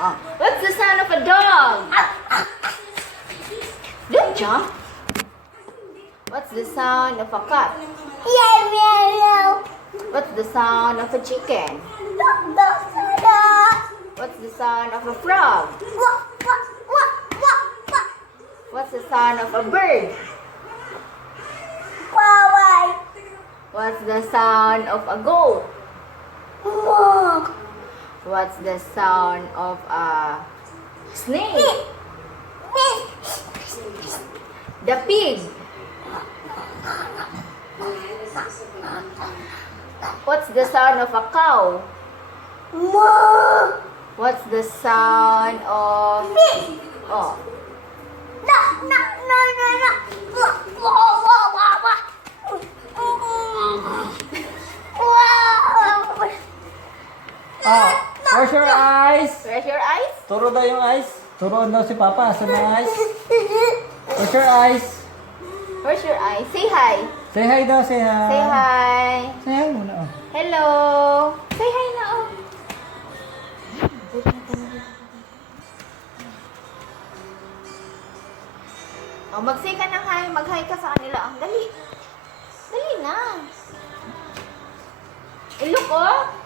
Oh. What's the sound of a dog? Don't jump. What's the sound of a cat? What's the sound of a chicken? What's the sound of a frog? What's the sound of a bird? What's the sound of a goat? What's the sound of a snake? The pig. What's the sound of a cow? What's the sound of... Oh. Where's your eyes? Where's your eyes? Turo daw yung eyes. Turuan daw si Papa sa mga eyes. Where's your eyes? Where's your eyes? Say hi. Say hi daw, say hi. Say hi. Say hi muna, oh. Hello. Say hi na, oh. Oh, mag-say ka ng hi. Mag-hi ka sa kanila. Dali. Dali na. Eh, look, oh.